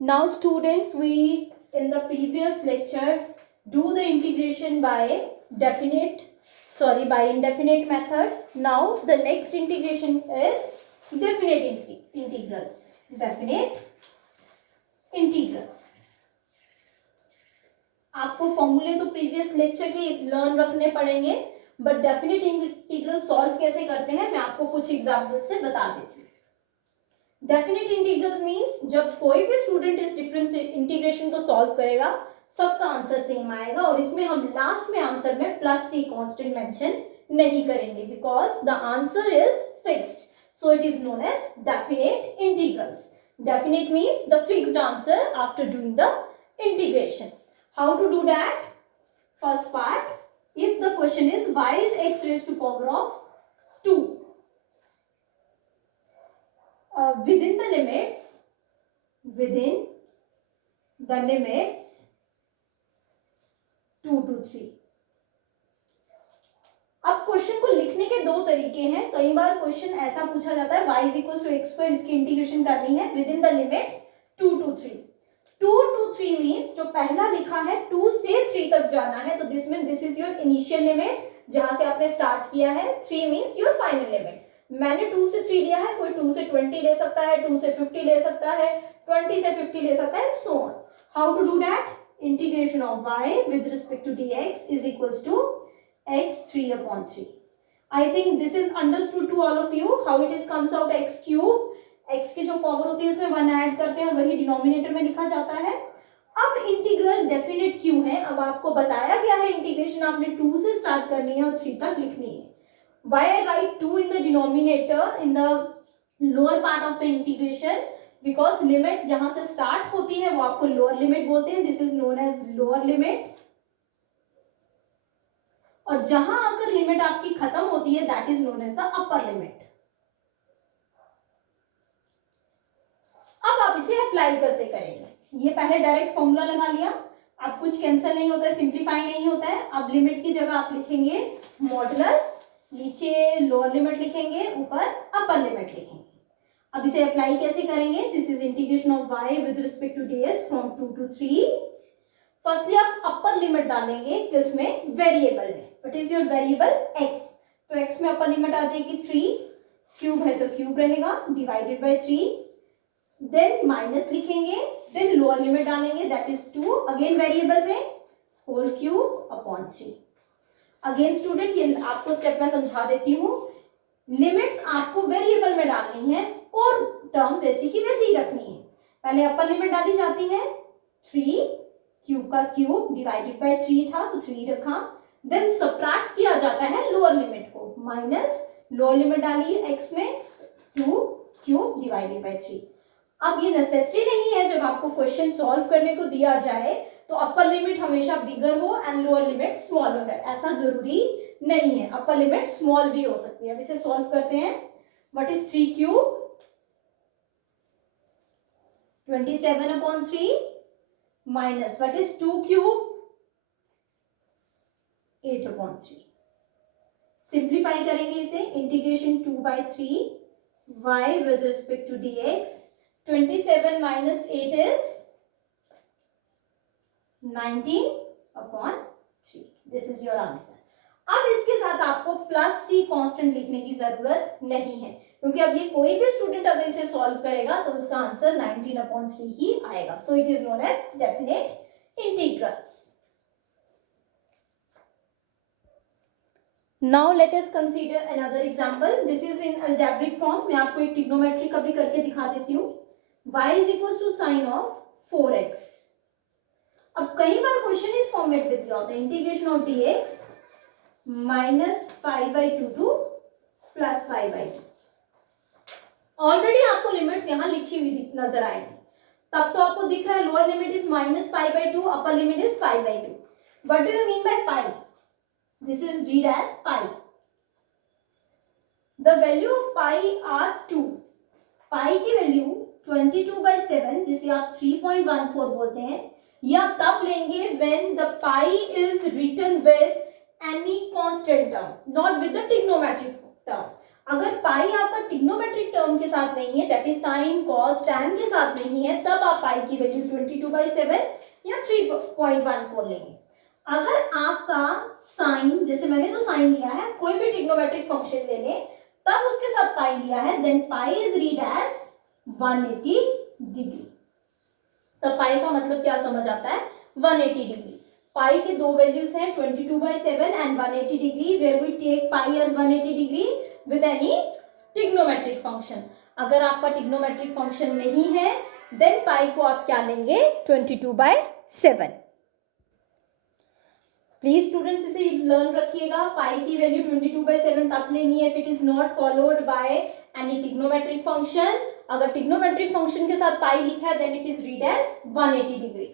Now students, we in the previous lecture do the integration by indefinite method. Now the next integration is definite integrals. Definite integrals. आपको फॉर्मूले तो previous lecture के learn रखने पड़ेंगे, but definite integral solve कैसे करते हैं मैं आपको कुछ एग्जाम्पल से बता देती हूँ. डेफिनेट इंटीग्रल मींस जब कोई भी स्टूडेंट इस डिफरेंस इंटीग्रेशन को सॉल्व करेगा सबका आंसर सेम आएगा, और इसमें हम लास्ट में आंसर में प्लस सी कांस्टेंट मेंशन नहीं करेंगे because the answer is fixed, so it is known as definite integrals. Definite means the fixed answer after doing the integration. How to do that? First part, if the question is y is x raised to power of 2, within the limits 2 to 3. अब question को लिखने के दो तरीके हैं. कई बार question ऐसा पूछा जाता है y is equals to x square, इसकी इंटीग्रेशन करनी है within the limits 2 to 3. 2 to 3 means जो पहला लिखा है 2 से 3 तक जाना है, तो this mean this is your initial limit जहां से आपने स्टार्ट किया है. 3 मीन्स योर फाइनल लिमिट. मैंने 2 से 3 लिया है, कोई 2 से 20 ले सकता है, 2 से 50 ले सकता है, 20 से 50 ले सकता है, so on. How to do that? Integration of y with respect to dx is equals to x 3/3. I think this is understood to all of you. How it is comes out x cube. x की जो power होती है उसमें 1 add करते हैं, वही denominator में लिखा जाता है. अब इंटीग्रल डेफिनेट क्यों है? अब आपको बताया गया है इंटीग्रेशन आपने 2 से स्टार्ट करनी है और 3 तक लिखनी है. Why I write 2 in the denominator in the lower part of the integration? Because limit जहां से स्टार्ट होती है वो आपको लोअर लिमिट बोलते हैं. This is known as lower limit. और जहां अगर लिमिट आपकी खत्म होती है that is known as the upper limit. अब आप इसे अप्लाई कैसे करेंगे? ये पहले डायरेक्ट फॉर्मूला लगा लिया, अब कुछ कैंसिल नहीं होता है, सिंप्लीफाई नहीं होता है. अब लिमिट की जगह आप लिखेंगे मॉडुलस, नीचे लोअर लिमिट लिखेंगे, ऊपर अपर लिमिट लिखेंगे. अब इसे अप्लाई कैसे करेंगे? This is integration of y with respect to ds from 2 to 3. Firstly आप अपर लिमिट डालेंगे किसमें? वेरिएबल में. What is your variable? x. तो x में अपर लिमिट आ जाएगी 3, क्यूब है तो क्यूब रहेगा, डिवाइडेड बाय 3. देन माइनस लिखेंगे, देन लोअर लिमिट डालेंगे दैट इज 2, अगेन वेरिएबल में, whole cube upon 3. Again student ये आपको स्टेप में समझा देती हूँ. लिमिट्स आपको वेरिएबल में डालनी है और टर्म वैसी की वैसी ही रखनी है. पहले अपर लिमिट डाली जाती है 3, क्यूब का क्यूब डिवाइडेड बाय 3 था तो 3 रखा. देन सबट्रैक्ट किया जाता है लोअर लिमिट को, माइनस लोअर लिमिट डाली x में 2 क्यूब डिवाइडेड बाय 3. अब ये नेसेसरी नहीं है जब आपको क्वेश्चन सॉल्व करने को दिया जाए तो अपर लिमिट हमेशा बिगर हो एंड लोअर लिमिट स्मॉल हो, ऐसा जरूरी नहीं है. अपर लिमिट स्मॉल भी हो सकती है. अब इसे सॉल्व करते हैं. What is 3 cube? 27/3 minus what is 2 cube? 8/3. Simplify करेंगे इसे. Integration 2/3 y with respect to dx. 27 minus 8 is 19/3. This is your answer. अब इसके साथ आपको प्लस सी कांस्टेंट लिखने की जरूरत नहीं है क्योंकि अब ये कोई भी स्टूडेंट अगर इसे सॉल्व करेगा तो उसका आंसर 19/3 ही आएगा. So it is known as definite integrals. Now let us consider another example. This is in algebraic form. मैं आपको एक ट्रिग्नोमेट्री का भी करके दिखा देती हूँ. y is equals to sin of 4x. अब कई बार क्वेश्चन इस फॉर्मेट में दिया होता है, integration of dx minus π/2 to plus π/2. Already आपको लिमिट्स यहाँ लिखी हुई नजर आएगी. तब तो आपको दिख रहा है lower limit is minus π/2, upper limit is π/2. What do you mean by pi? This is read as pi. The value of pi are 2. Pi की वैल्यू 22/7 जिसे आप 3.14 बोलते हैं, या तब लेंगे when the pi is written with any constant term, not with the trigonometric term. अगर पाई आपका ट्रिग्नोमेट्रिक टर्म के साथ नहीं है, that is sine cos tan के साथ नहीं है, तब आप पाई की वैल्यू 22/7 या 3.14 लेंगे। अगर आपका साइन, जैसे मैंने तो साइन लिया है, कोई भी ट्रिग्नोमेट्रिक फंक्शन ले ले तब उसके साथ पाई लिया है, then pi is read as 180 degree. तो पाई का मतलब क्या समझ आता है, 180 डिग्री। पाई के दो वैल्यूज हैं 22/7 and 180 degree, where we take pi as 180 degree with any trigonometric function. अगर आपका ट्रिग्नोमेट्रिक फंक्शन नहीं है देन पाई को आप क्या लेंगे, 22/7। प्लीज स्टूडेंट्स इसे लर्न रखिएगा, पाई की वैल्यू 22/7 तब लेनी है if it is not followed by any trigonometric function. अगर ट्रिग्नोमेट्रिक फंक्शन के साथ पाई लिखा है then it is read as 180 degree.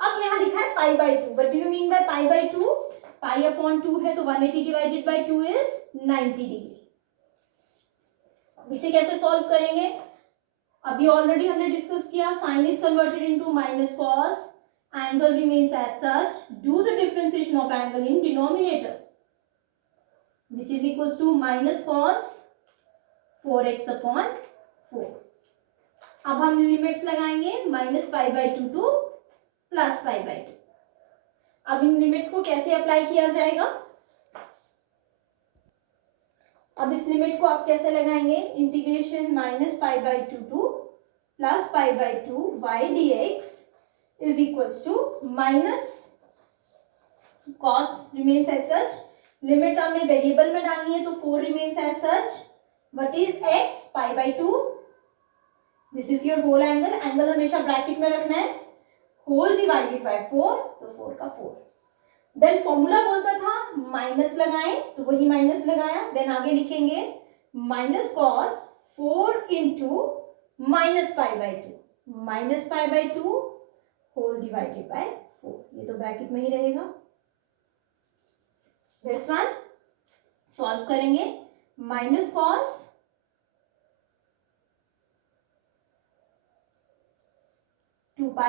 अब यहाँ लिखा है pi by 2, what do you mean by pi by 2? Pi upon 2 है तो 180 डिवाइडेड बाय 2 इज 90 डिग्री। इसे कैसे सॉल्व करेंगे, अभी ऑलरेडी हमने डिस्कस किया, sine is converted into minus cos, angle remains as such, do the differentiation of angle in denominator which is equals to minus cos 4x upon 4। अब हम limits लगाएंगे -π/2 to +π/2। अब इन लिमिट्स को कैसे अप्लाई किया जाएगा, अब इस लिमिट को आप कैसे लगाएंगे, integration -π/2 to +π/2 y dx is equals to minus cos remains as such, limit हमने वेरिएबल में डालनी है तो 4 remains as such, what is x, π/2, this is your whole angle, angle हमेशा ब्रैकेट में रखना है, होल डिवाइडेड बाय 4 तो 4 का 4। देन फॉर्मूला बोलता था माइनस लगाएं तो वही माइनस लगाया, देन आगे लिखेंगे minus cos 4 into -π/2 whole divided by 4, ये तो ब्रैकेट में ही रहेगा। दिस वन सॉल्व करेंगे, minus cos 2π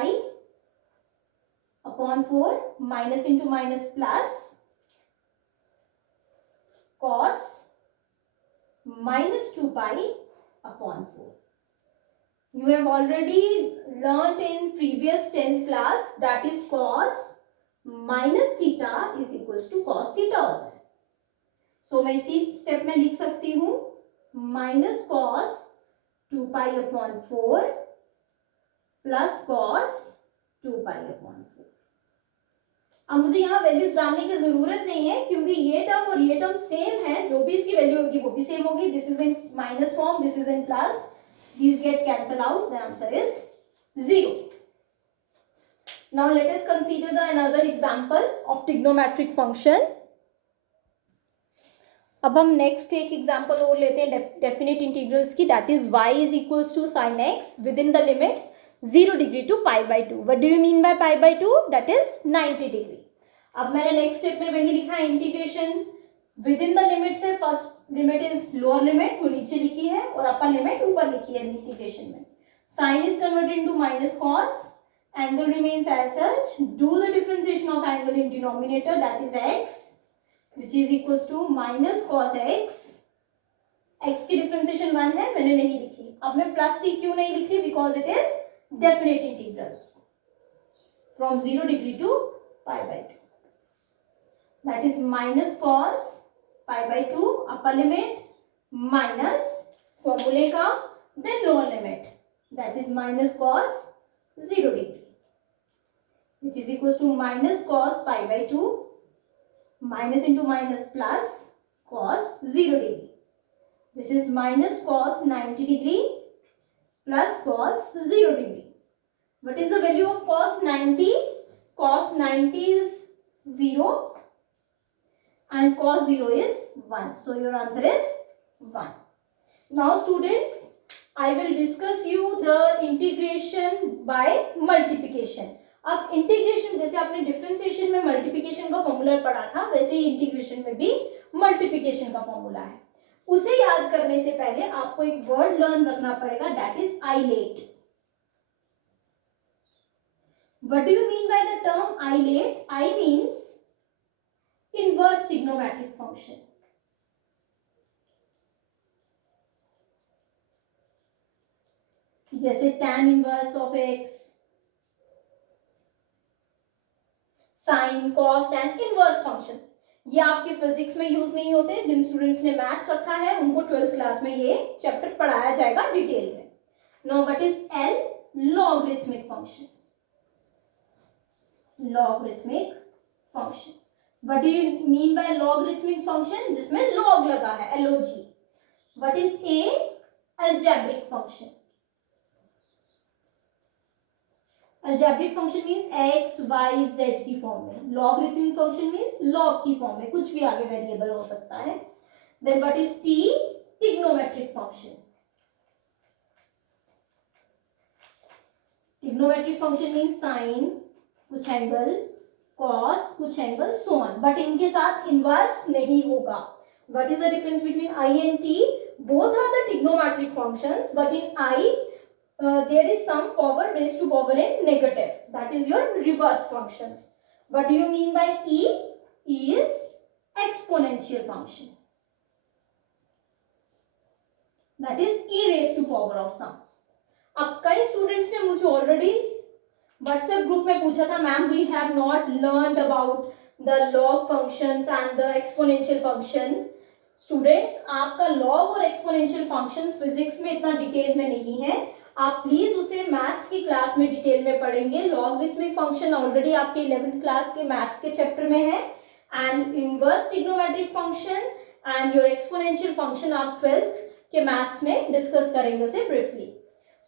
upon 4, minus into minus plus cos -2π upon 4। You have already learnt in previous 10th class that is cos minus theta is equals to cos theta होता है। So मैं इसी step में लिख सकती हूँ minus cos 2π upon 4 plus cos 2π upon 4। अब मुझे यहाँ वैल्यूज डालने की जरूरत नहीं है क्योंकि ये टर्म और ये टर्म सेम है, जो भी इसकी वैल्यू होगी वो भी सेम होगी। This is in minus form, this is in plus, these get cancelled out, the answer is 0। Now let us consider the another example of trigonometric function। अब हम नेक्स्ट एक एग्जांपल और लेते हैं डेफिनेट इंटीग्रल्स की, that is y is equals to sin x within the limits 0 degree to π/2। what do you mean by π/2? that is 90 degree. अब मैंने next step में वही लिखा है, integration within the limit से, first limit is lower limit वो नीचे लिखी है और अपर लिमिट ऊपर लिखी है इंटीग्रेशन में। Sine is converted into minus cos, angle remains as such, do the differentiation of angle in denominator that is x which is equals to minus cos x। x की differentiation 1 है, मैंने नहीं लिखी। अब मैं प्लस c क्यों नहीं लिख रही, because it is definite integrals from 0 degree to π/2, that is minus cos π/2 upper limit minus फॉर्मूले का then lower limit that is minus cos 0 degree which is equals to minus cos π/2 minus into minus plus cos 0 degree. This is minus cos 90 degree plus cos 0 degree. What is the value of cos 90? Cos 90 is 0 and cos 0 is 1. So your answer is 1. Now students, I will discuss you the integration by multiplication. अब integration, जैसे आपने differentiation में multiplication का formula पढ़ा था, वैसे ही integration में भी मल्टीप्लिकेशन का फॉर्मूला है। उसे याद करने से पहले आपको एक वर्ड लर्न रखना पड़ेगा, that is ILATE. What do you mean by the term ILATE? I means inverse trigonometric function। जैसे tan inverse of x, sine, cos and inverse function, ये आपके फिजिक्स में यूज नहीं होते। जिन स्टूडेंट्स ने मैथ रखा है उनको 12th क्लास में ये चैप्टर पढ़ाया जाएगा डिटेल में। Now what is L? Logarithmic function. Logarithmic function, what do you mean by logarithmic function? जिसमें लॉग लगा है, LOG। What is A? Algebraic function. Algebraic function means x, y, z की form में। Logarithmic function means log की form में, कुछ भी आगे वेरिएबल हो सकता है। Then what is T? Trigonometric function. Trigonometric function means sine कुछ एंगल, कॉस कुछ एंगल, सो ऑन, बट इनके साथ इनवर्स नहीं होगा। What is the difference between I and T? Both are the trigonometric functions, but in I there is some power raised to power n negative, that is your reverse functions. What do you mean by E? E is exponential function, that is e raised to power of some. अब कई students ने मुझे already WhatsApp group में पूछा था, ma'am we have not learned about the log functions and the exponential functions. Students, आपका log और exponential functions physics में इतना डिटेल में नहीं है, आप प्लीज उसे मैथ्स की क्लास में डिटेल में पढ़ेंगे। लॉगरिथमिक फंक्शन ऑलरेडी आपके 11th क्लास के मैथ्स के चैप्टर में है, and inverse trigonometric function and your exponential function आप 12th के मैथ्स में डिस्कस करेंगे उसे ब्रीफली।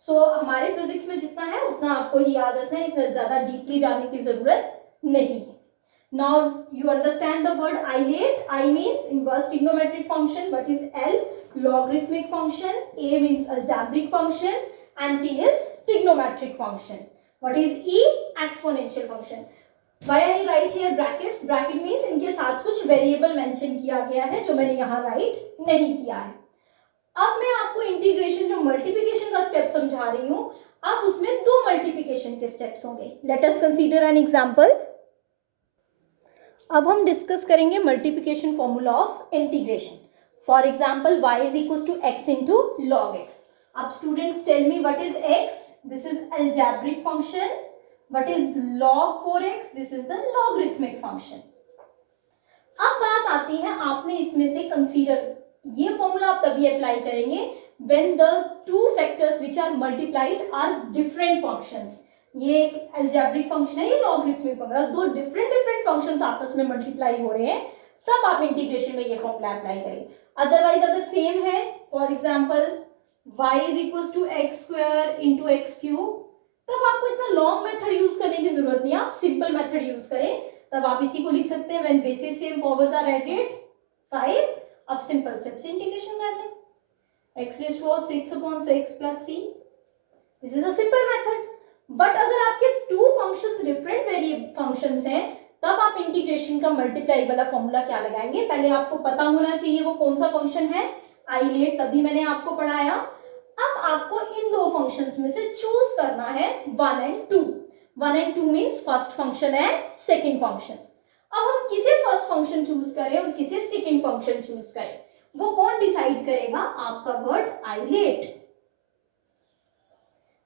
सो हमारे फिजिक्स में जितना है उतना आपको ही याद रखना है, इसमें ज्यादा डीपली जाने की जरूरत नहीं है। Now you understand the word ILATE. I means inverse trigonometric function. What is L? Logarithmic function. A means algebraic function. And T is trigonometric function. What is E? Exponential function. Why I write here brackets? Bracket means इनके साथ कुछ variable mention किया गया है जो मैंने यहाँ write नहीं किया है। अब मैं आपको इंटीग्रेशन जो मल्टीप्लिकेशन का स्टेप समझा रही हूँ, अब उसमें दो मल्टीप्लिकेशन के स्टेप्स होंगे। Let us consider an example. अब हम डिस्कस करेंगे multiplication formula of integration. For example y is equal to x into log x। अब students tell me what is x? This is algebraic function. What is log 4x? This is the logarithmic function. अब बात आती है, आपने इसमें से consider, ये formula आप तभी अप्लाई करेंगे when the two factors which are multiplied are different functions. ये एक अलजेब्रिक फंक्शन है, ये लॉगरिथमिक फंक्शन, दो डिफरेंट फंक्शंस आपस में मल्टीप्लाई हो रहे हैं, तब आप इंटीग्रेशन में ये फॉर्मूला अप्लाई करेंगे। अदरवाइज अगर सेम है, for example y is equal to x square into x cube, तब आपको इतना लॉन्ग मेथड यूज करने की जरूरत नहीं है, आप सिंपल मेथड यूज करें। तब आप इसी को लिख सकते हैं when basis same powers are added 5। अब सिंपल स्टेप से इंटीग्रेशन कर लें, x raise to 6/6 plus c। This is a simple method. But अगर आपके two functions different variable functions हैं, तब आप इंटीग्रेशन का मल्टीप्लाई वाला फॉर्मूला क्या लगाएंगे? पहले आपको पता होना चाहिए वो कौन सा फंक्शन है, आइलेट, तभी मैंने आपको पढ़ाया। अब आपको इन दो फंक्शंस में से चूज करना है 1 and 2। 1 and 2 means first function and second function. अब हम किसे फर्स्ट फंक्शन चूज करें और किसे सेकंड फंक्शन चूज करें, वो कौन डिसाइड करेगा? आपका वर्ड आइलेट।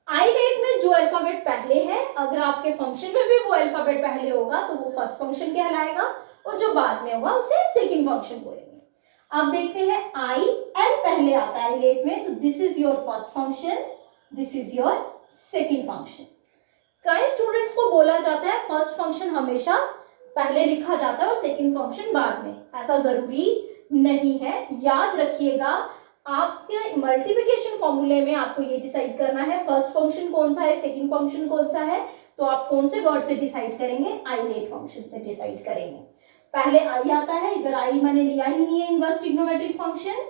आइलेट में जो अल्फाबेट पहले है, अगर आपके फंक्शन में भी वो अल्फाबेट पहले होगा तो वो फर्स्ट फंक्शन कहलाएगा, और जो बाद में होगा उसे सेकंड फंक्शन बोलेंगे। अब देखते हैं, आई एल पहले आता है आइलेट में, तो this is your first function, this is your second function. कई स्टूडेंट्स को बोला जाता है फर्स्ट फंक्शन हमेशा पहले लिखा जाता है और सेकंड फंक्शन बाद में, ऐसा जरूरी नहीं है। याद रखिएगा, आपके मल्टीप्लिकेशन फॉर्मूले में आपको ये डिसाइड करना है फर्स्ट फंक्शन कौन सा है, सेकंड फंक्शन कौन सा है, तो आप कौन से वर्ड से डिसाइड करेंगे? आइलेट फंक्शन से डिसाइड करेंगे। पहले आई आता है, इधर आई मैंने लिया ही नहीं है इनवर्स ट्रिग्नोमेट्रिक फंक्शन,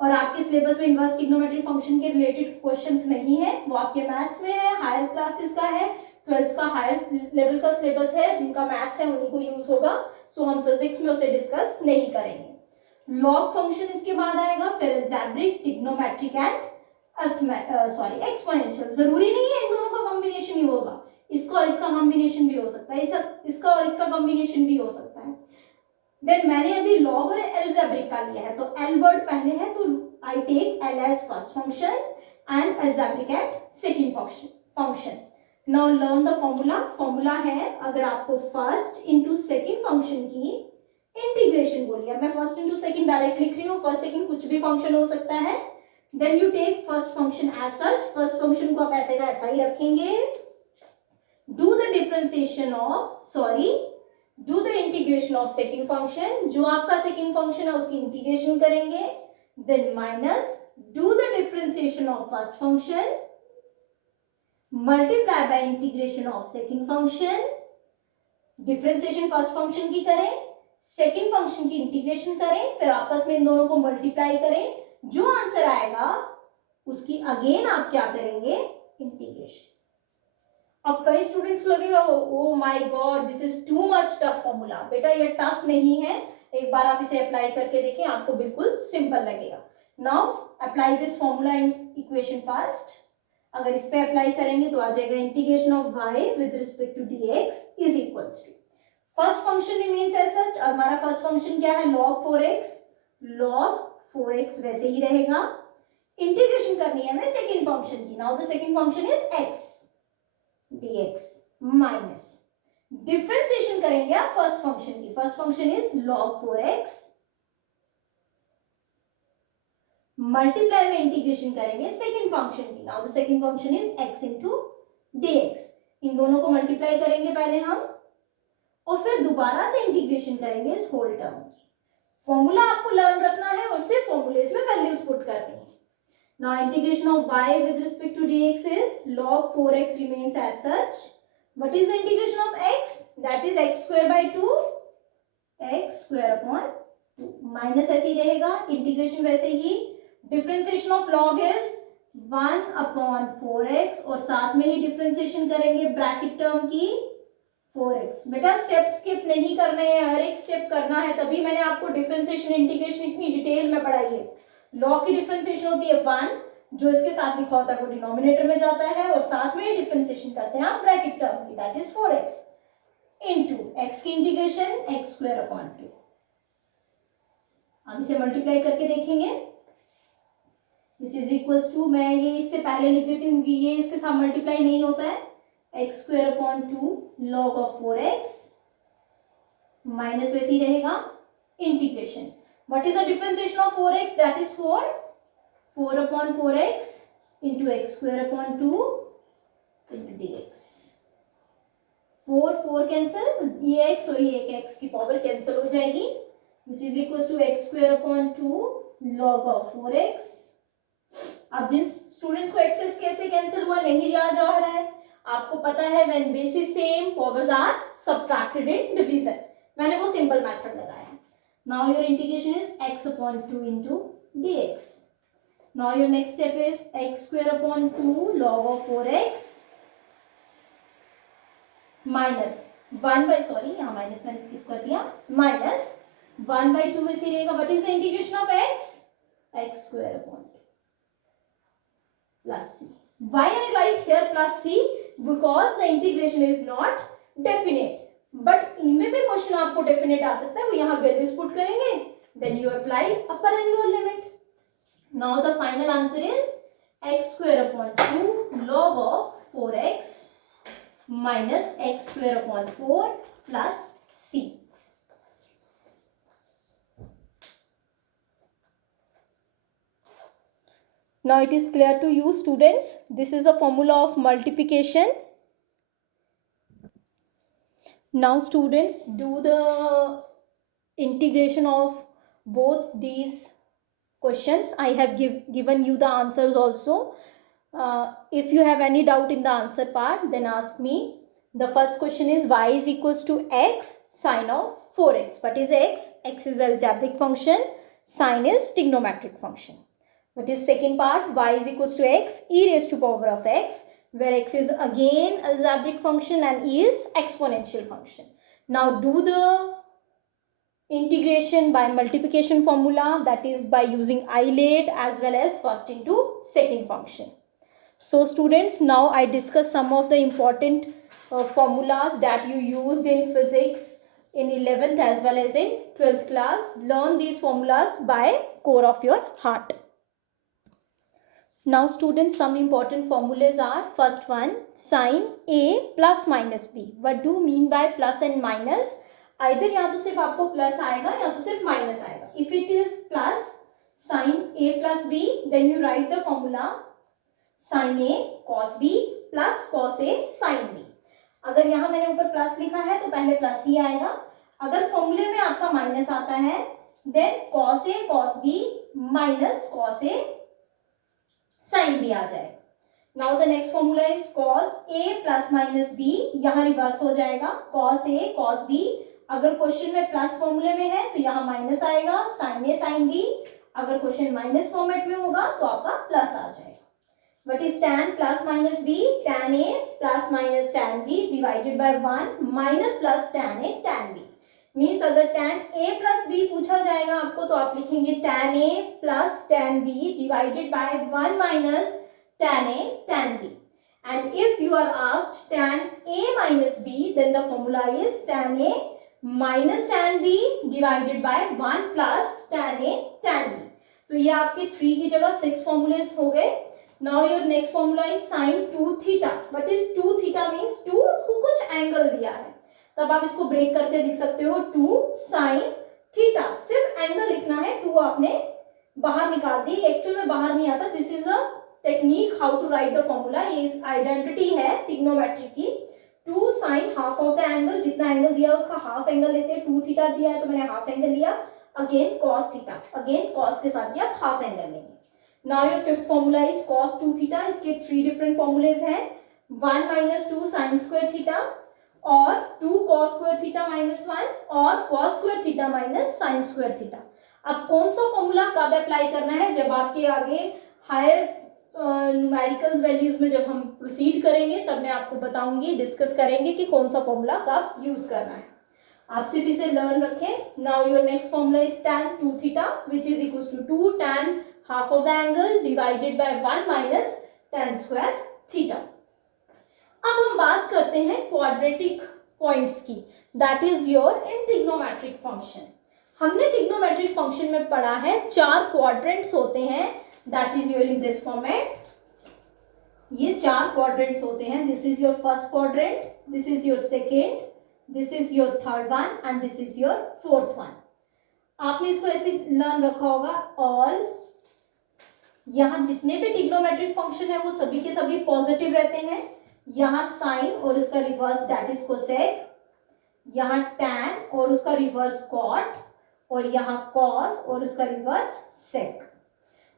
और आपके सिलेबस में इनवर्स ट्रिग्नोमेट्रिक फंक्शन के रिलेटेड क्वेश्चंस नहीं है, वो आपके मैथ्स में है, हायर क्लासेस का है, 12th का हायर लेवल का सिलेबस है, जिनका मैथ्स है उन्हीं को यूज होगा। सो हम फिजिक्स में उसे डिस्कस नहीं करेंगे। लॉग फंक्शन इसके बाद आएगा, फिर अलजेब्रिक, ट्रिग्नोमेट्रिक एंड एक्सपोनेंशियल। जरूरी नहीं है इन दोनों का कॉम्बिनेशन ही होगा, इसका और इसका कॉम्बिनेशन भी हो सकता है, इसका और इसका कॉम्बिनेशन भी हो सकता है। देन मैंने अभी लॉग और अलजेब्रिक का लिया है, तो एल वर्ड पहले है तो I take L as first function and algebraic at second function. Now learn the formula. Formula है, अगर आपको फर्स्ट इंटू सेकेंड फंक्शन की इंटीग्रेशन बोलिए, मैं फर्स्ट इंटू सेकेंड डायरेक्ट लिख रही हूँ, फर्स्ट सेकेंड कुछ भी फंक्शन हो सकता है, then you take first function as such, first function को आप ऐसे का ऐसा ही रखेंगे, do the differentiation of, sorry do the integration of second function, जो आपका सेकेंड फंक्शन है उसकी इंटीग्रेशन करेंगे, then minus do the differentiation of first function, multiply by integration of second function, differentiation first function की करें, second function की integration करें, फिर आपस में इन दोनों को मल्टीप्लाई करें, जो आंसर आएगा उसकी अगेन आप क्या करेंगे, इंटीग्रेशन। अब कई स्टूडेंट्स लगेगा oh my God this is too much tough formula, बेटा ये टफ नहीं है, एक बार आप इसे अप्लाई करके देखें, आपको बिल्कुल सिंपल लगेगा। Now apply this formula in equation first, अगर इस पे अप्लाई करेंगे तो आ जाएगा integration of y with respect to dx is equals to, first function remains as such, और हमारा फर्स्ट फंक्शन क्या है, log 4x, log 4x वैसे ही रहेगा, इंटीग्रेशन करनी है हमें सेकेंड फंक्शन की, now the second function is x dx minus differentiation करेंगे आप फर्स्ट फंक्शन की, first function is log 4x, multiply में इंटीग्रेशन करेंगे सेकेंड फंक्शन की, now the second function is x into dx, इन दोनों को मल्टीप्लाई करेंगे पहले हम, और फिर दोबारा से इंटीग्रेशन करेंगे इस होल टर्म की। फॉर्मूला आपको लर्न रखना है और सिर्फ फॉर्मूलेस में वैल्यूज पुट करनी है। Now integration of y with respect to dx is log 4x remains as such, what is the integration of x, that is x square by 2, x square upon 2, minus ऐसे ही रहेगा, integration वैसे ही, differentiation of log is 1 upon 4x, और साथ में ही differentiation करेंगे ब्रैकेट टर्म की 4x। बेटा स्टेप स्किप नहीं करने हैं, हर एक स्टेप करना है, तभी मैंने आपको डिफरेंशिएशन इंटीग्रेशन इतनी डिटेल में पढ़ाई है। log की डिफरेंशिएशन होती है 1, जो इसके साथ लिखा होता है वो डिनोमिनेटर में जाता है, और साथ में डिफरेंशिएशन करते हैं आप ब्रैकेट टर्म की, that is 4x into x की इंटीग्रेशन x स्क्वायर अपॉन 2। अब इसे मल्टीप्लाई करके देखेंगे, विच इज इक्वल्स टू, मैं ये इससे पहले लिख देती हूँ कि ये इसके साथ मल्टीप्लाई नहीं होता है, x square upon 2 log of 4x minus वैसे ही रहेगा, integration, what is the differentiation of 4x, that is 4 upon 4x into x square upon 2 into dx, 4 cancel, ये x और ये x की पावर कैंसिल हो जाएगी, which is equals to x square upon 2 log of 4x। अब जिन students को x's कैसे कैंसिल हुआ नहीं याद रहा है, आपको पता है when basis same powers are subtracted in division, मैंने वो सिंपल मेथड लगाया है। Now your integration is x upon 2 into dx, now your next step is x square upon 2 log of 4x minus 1 by, sorry यहाँ minus मैंने skip कर दिया, minus 1 by 2 वैसे रहेगा, what is the integration of x square upon plus c. Why I write here plus c? Because the integration is not definite. But इनमें भी question आपको definite आ सकता है, वो यहाँ वैल्यूज पुट करेंगे, then you apply upper and lower limit. Now the final answer is x square upon 2 log of 4x minus x square upon 4 plus c. Now it is clear to you students, this is the formula of multiplication. Now students do the integration of both these questions. I have given you the answers also. If you have any doubt in the answer part, then ask me. The first question is y is equals to x sine of 4x. What is x? X is algebraic function, sine is trigonometric function. What is second part? Y is equals to x e raised to power of x, where x is again algebraic function and e is exponential function. Now do the integration by multiplication formula, that is by using ILATE as well as first into second function. So students, now I discuss some of the important formulas that you used in physics in 11th as well as in 12th class. Learn these formulas by core of your heart. Now students, some important formulas are, first one, sin A plus minus B. What do you mean by plus and minus? Either या तो सिर्फ आपको plus आएगा या तो सिर्फ minus आएगा. If it is plus sin A plus B, then you write the formula sin A cos B plus cos A sin B. अगर यहाँ मैंने ऊपर प्लस लिखा है तो पहले प्लस ही आएगा. अगर फॉर्मूले में आपका माइनस आता है, then cos A cos B minus cos A sin B आ जाएगा. Now the next formula is cos A plus minus B. यहाँ रिवर्स हो जाएगा, cos A cos B. अगर क्वेश्चन में प्लस फॉर्मूले में है तो यहाँ माइनस आएगा, sin A sin B. अगर क्वेश्चन माइनस फॉर्मेट में होगा तो आपका प्लस आ जाएगा. What is tan plus minus B? Tan A plus minus tan B divided by 1 minus plus tan A tan B. Means अगर tan A plus B पूछा जाएगा आपको तो आप लिखेंगे tan A plus tan B divided by 1 minus tan A tan B. And if you are asked tan A minus B, then the formula is tan A minus tan B divided by 1 plus tan A tan B. तो ये आपके 3 की जगह 6 formulas हो गए. Now your next formula is sin 2 theta. What is 2 theta means? 2 उसको कुछ angle दिया है, तब आप इसको ब्रेक करके लिख सकते हो 2 sin theta. सिर्फ एंगल लिखना है, 2 आपने बाहर निकाल दी. एक्चुअल में बाहर नहीं आता. This is a technique how to write the formula. ये इस आइडेंटिटी है ट्रिग्नोमेट्री की. 2 sin half of the angle, जितना एंगल दिया उसका हाफ एंगल लेते हैं. 2 थीटा दिया है तो मैंने हाफ एंगल लिया. Again cos theta, again cos के साथ आप हाफ एंगल लेंगे. Now your fifth formula is cos 2 theta. इसके 3 different formulas हैं. 1 minus 2 sin square theta और 2 cos square theta minus 1 और cos square theta minus sin square theta. अब कौन सा फॉर्मूला कब अप्लाई करना है? जब आपके आगे हायर न्यूमेरिकल वैल्यूज में जब हम प्रोसीड करेंगे तब मैं आपको बताऊंगी, डिस्कस करेंगे कि कौन सा फॉर्मूला कब यूज करना है. आप सिर्फ इसे लर्न रखें. Now your next formula is tan 2 theta which is equals to 2 tan half of the angle divided by 1 minus tan square theta. अब हम बात करते हैं क्वाड्रेटिक पॉइंट्स की. That is your in trigonometric function. हमने trigonometric function में पढ़ा है 4 क्वाड्रेंट्स होते हैं. That is your in this format. ये 4 क्वाड्रेंट्स होते हैं. This is your first quadrant, this is your second, this is your third one and this is your fourth one. आपने इसको ऐसे लर्न रखा होगा. ऑल, यहाँ जितने भी ट्रिग्नोमेट्रिक फंक्शन है वो सभी के सभी पॉजिटिव रहते हैं. यहाँ साइन और उसका रिवर्स दैट इज कोसेक, यहाँ टैन और उसका रिवर्स कॉट, और यहाँ कॉस और उसका रिवर्स सेक.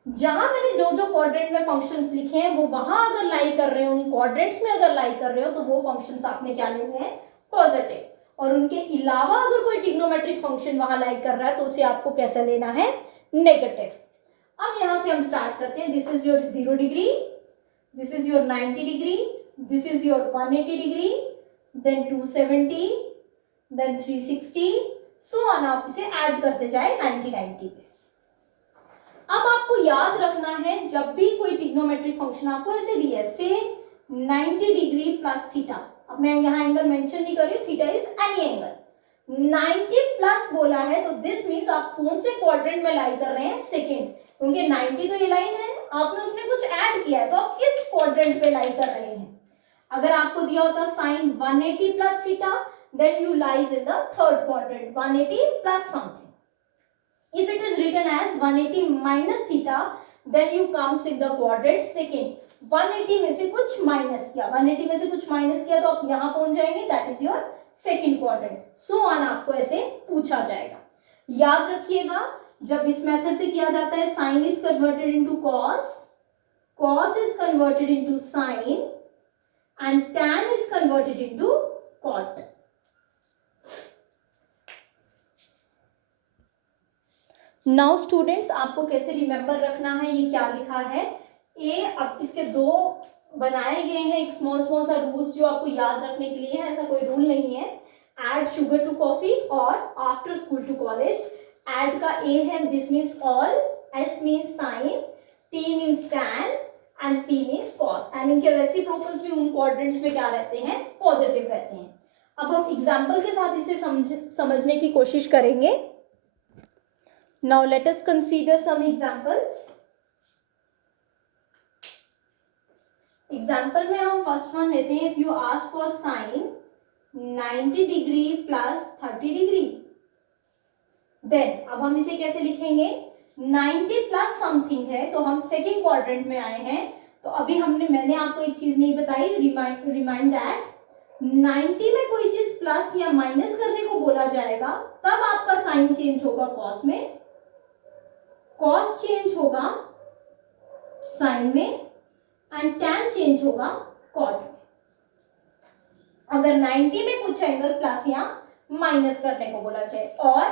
जहां मैंने जो जो क्वाड्रेंट में फंक्शंस लिखे हैं वो वहां अगर लाई कर रहे हो, उन क्वाड्रेंट्स में अगर लाई कर रहे हो तो वो फंक्शंस आपने क्या लेने हैं? पॉजिटिव. और उनके अलावा अगर कोई ट्रिग्नोमेट्रिक फंक्शन वहां लाई कर रहा है तो उसे आपको कैसे लेना है? नेगेटिव. अब यहां से हम स्टार्ट करते हैं. This is your 0 degree, this is your 90 degree, this is your 180 degree, then 270, then 360, so on. आप इसे ऐड करते जाए 90 पे. अब आपको याद रखना है जब भी कोई ट्रिग्नोमेट्रिक फंक्शन आपको ऐसे दिया है, से 90 डिग्री प्लस थीटा. अब मैं यहाँ एंगल मेंशन नहीं कर रही हूँ, theta is any angle. 90 plus बोला है तो दिस मीन्स आप कौन से क्वाड्रेंट में लाई कर रहे हैं? सेकेंड. क्योंकि 90 तो ये लाइन है, आपने उसमें कुछ ऐड किया है तो आप इस क्वाड्रेंट पे लाई कर रहे हैं. अगर आपको दिया होता sine 180 plus theta, then you lies in the third quadrant 180 plus something. If it is written as 180 minus theta, then you comes in the quadrant second. 180 में से कुछ माइनस किया, 180 में से कुछ माइनस किया तो आप यहाँ पहुंच जाएंगे. That is your second quadrant. So on आपको ऐसे पूछा जाएगा. याद रखिएगा जब इस मेथड से किया जाता है, sine is converted into cos, cos is converted into sine and tan is converted into cot. Now students, आपको कैसे रिमेंबर रखना है ये क्या लिखा है? ए, अब इसके 2 बनाए गए हैं एक स्मॉल स्मॉल सा रूल्स जो आपको याद रखने के लिए है. ऐसा कोई रूल नहीं है. ऐड शुगर टू कॉफी और after school to college. Add का ए है, this means all, S means sine, T means tan and C means cos. And इनके रेसिप्रोकल्स भी उन क्वाड्रेंट्स में क्या रहते हैं? पॉजिटिव रहते हैं. अब हम एग्जाम्पल के साथ इसे समझने की कोशिश करेंगे. Now let us consider some examples. Example में हम फर्स्ट वन लेते हैं, if you ask for sine 90 degree plus 30 degree, then अब हम इसे कैसे लिखेंगे, 90 प्लस समथिंग है तो हम सेकेंड क्वाड्रेंट में आए हैं, तो अभी मैंने आपको एक चीज नहीं बताई, रिमाइंड दैट 90 में कोई चीज प्लस या माइनस करने को बोला जाएगा तब आपका साइन चेंज होगा कॉस में, कॉस चेंज होगा साइन में, एंड टैन चेंज होगा कॉट में। अगर 90 में कुछ एंगल प्लस या माइनस करने को बोला जाए और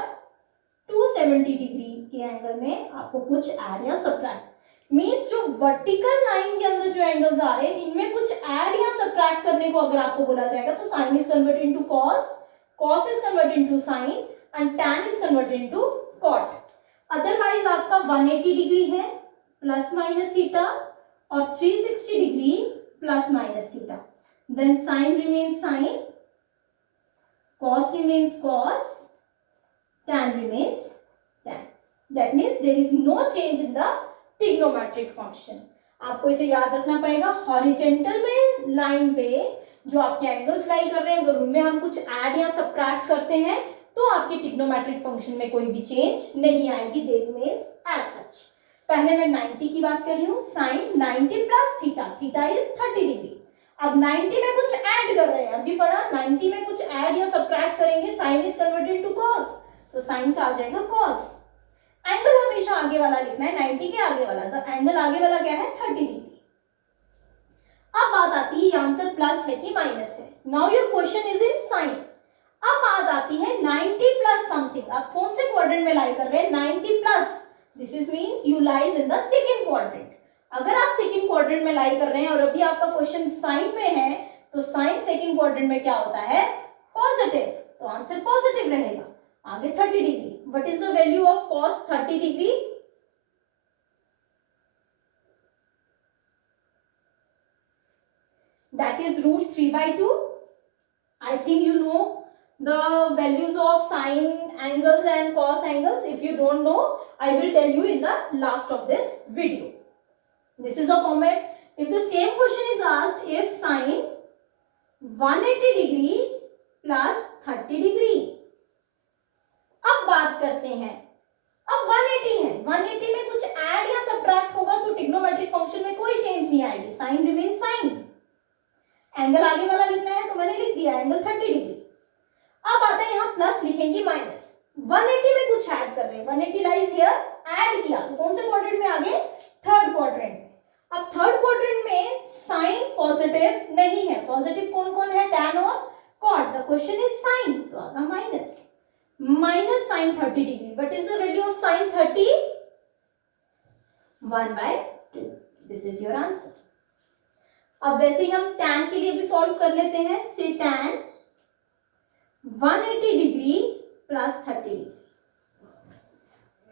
270 डिग्री के एंगल में आपको कुछ ऐड या सब्ट्रैक्ट, मींस जो वर्टिकल लाइन के अंदर जो एंगल्स आ रहे हैं इनमें कुछ ऐड या सब्ट्रैक्ट करने को अगर आपको बोला जाएगा तो sine is converted into cos, cos is converted into sine and tan is converted into cot. Otherwise आपका 180 डिग्री है प्लस माइनस थीटा और 360 degree plus minus theta, then sine remains sine, cos remains cos, tan remains tan. That means there is no change in the trigonometric function. आपको इसे याद रखना पड़ेगा, horizontal में line पे जो आपके एंगल्स लाई कर रहे हैं अगर उनमें हम कुछ ऐड या सब्ट्रैक्ट करते हैं तो आपके ट्रिग्नोमेट्रिक फंक्शन में कोई भी चेंज नहीं आएगी, दे रिमेन्स एज सच। पहले मैं 90 की बात कर रही हूँ, sine 90 plus theta, theta is 30 degree. अब 90 में कुछ ऐड कर रहे हैं, अभी पढ़ा 90 में कुछ ऐड या सब्ट्रैक्ट करेंगे, sine is converted to cos, तो साइन का आ जाएगा कॉस। एंगल हमेशा आगे वाला लिखना है, 90 के आगे वाला, तो एंगल आगे वाला क्या है 30 डिग्री। अब बात आती है आंसर प्लस है कि माइनस है, now your question is in sine. अब बात आती है 90 प्लस समथिंग, आप कौन से क्वाड्रेंट में लाई कर रहे हैं, 90 plus, this is means you lies in the second quadrant. अगर आप सेकंड क्वाड्रेंट में लाई कर रहे हैं और अभी आपका क्वेश्चन साइन में है तो साइन सेकंड क्वाड्रेंट में क्या होता है, पॉजिटिव, तो आंसर पॉजिटिव रहेगा। आगे 30 degree, what is the value of cos 30 degree, that is √3/2। I think you know the values of sine angles and cos angles. If you don't know, I will tell you in the last of this video. This is a format. If the same question is asked, if sine 180 degree plus 30 degree, अब बात करते हैं, अब 180 है, 180 में कुछ add या subtract होगा तो ट्रिग्नोमेट्रिक फंक्शन में कोई चेंज नहीं आएगी, साइन रिमेन साइन। एंगल आगे वाला लिखना है तो मैंने लिख दिया एंगल 30 डिग्री। अब आता है यहाँ प्लस लिखेंगे माइनस, 180 में कुछ ऐड कर रहे हैं, 180 लाइज हियर, ऐड किया तो कौन से क्वाड्रेंट में आगे, थर्ड क्वाड्रेंट में। अब थर्ड क्वाड्रेंट में साइन पॉजिटिव नहीं है, पॉजिटिव कौन कौन है, टैन और cot, the question is sine, तो आगा minus, minus sine 30 degree, what is the value of sine 30, 1/2, this is your answer. अब वैसे ही हम टैन के लिए भी सॉल्व कर लेते हैं, से टैन 180 डिग्री प्लस 30 डिग्री।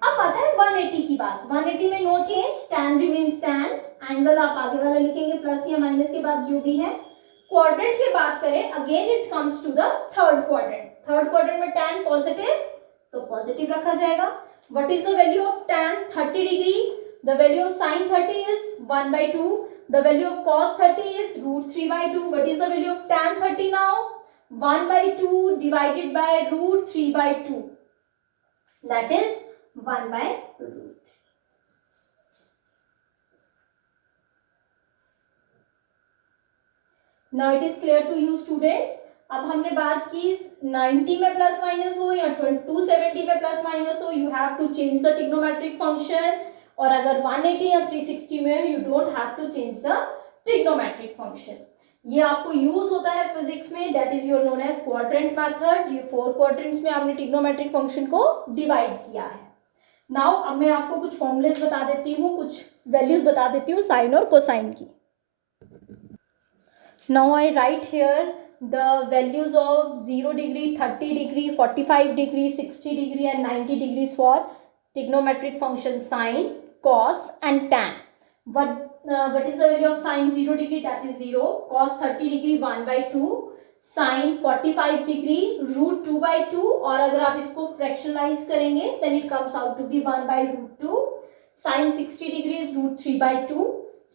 अब आता है 180 की बात, 180 में no change, tan remains tan, angle आप आगे वाला लिखेंगे प्लस या माइनस के बाद जो भी है। क्वाड्रेंट की बात करें, again it comes to the third quadrant, third quadrant में टैन पॉजिटिव तो पॉजिटिव रखा जाएगा। What is the value of tan 30 degree, the value of sine 30 is 1/2, the value of cos 30 is √3/2, what is the value of tan 30 now, 1/2 divided by √3/2, that is 1/√3. Now it is clear to you students. अब हमने बात की 90 में plus minus हो या 270 में plus minus हो, you have to change the trigonometric function, और अगर 180 या 360 में you don't have to change the trigonometric function. ये आपको यूज होता है फिजिक्स में, that is your known as quadrant method. ये 4 क्वाड्रेंट्स में आपने ट्रिग्नोमेट्रिक फंक्शन को डिवाइड किया है। नाउ अब मैं आपको कुछ फॉर्मूलेस बता देती हूँ, कुछ वैल्यूज बता देती हूँ साइन और कोसाइन की। Now I right here the values of 0 degree, 30 degree, 45 degree, 60 degree and 90 degrees for trigonometric function sine, cos and tan. What is the value of sine 0 degree, that is 0, cos 30 degree 1/2, sin 45 degree √2/2, और अगर आप इसको फ्रैक्शनलाइज करेंगे then it comes out to be 1/√2, sin 60 degree is √3/2,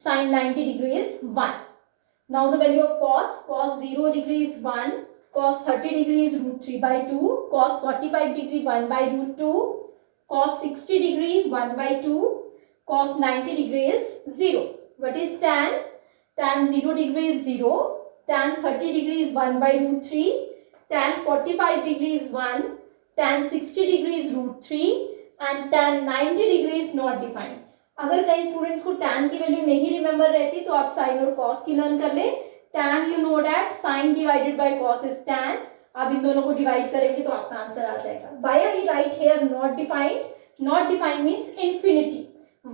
sin 90 degree is 1. Now the value of cos 0 degree is 1, cos 30 degree is root 3 by 2, cos 45 degree 1 by root 2, cos 60 degree 1 by 2, cos 90 degree is 0. What is tan? Tan 0 degree is 0, tan 30 degree is 1 by root 3, tan 45 degree is 1, tan 60 degree is root 3 and tan 90 degree is not defined. अगर कई students को tan की value नहीं remember रहती तो आप sign और cos की लर्न कर ले. tan you know that sin divided by cos is tan. अब इन दोनों को डिवाइड करेंगे तो आपका आंसर आ जाएगा. Why I write here not defined? Not defined means infinity.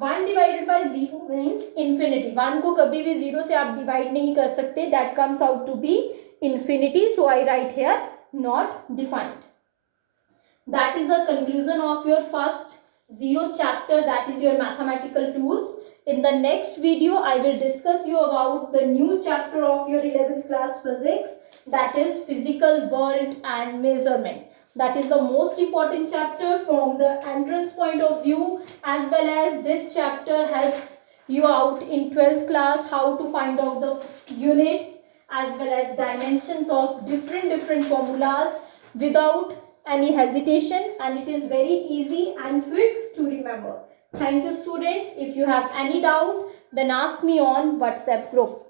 1 divided by 0 means infinity. 1 को कभी भी 0 से आप डिवाइड नहीं कर सकते. That comes out to be infinity. So I write here not defined. That is the conclusion of your first 0 chapter, that is your mathematical tools. In the next video, I will discuss you about the new chapter of your 11th class physics, that is physical world and measurement. That is the most important chapter from the entrance point of view, as well as this chapter helps you out in 12th class how to find out the units as well as dimensions of different formulas without any hesitation, and it is very easy and quick to remember. Thank you students. If you have any doubt, then ask me on WhatsApp group.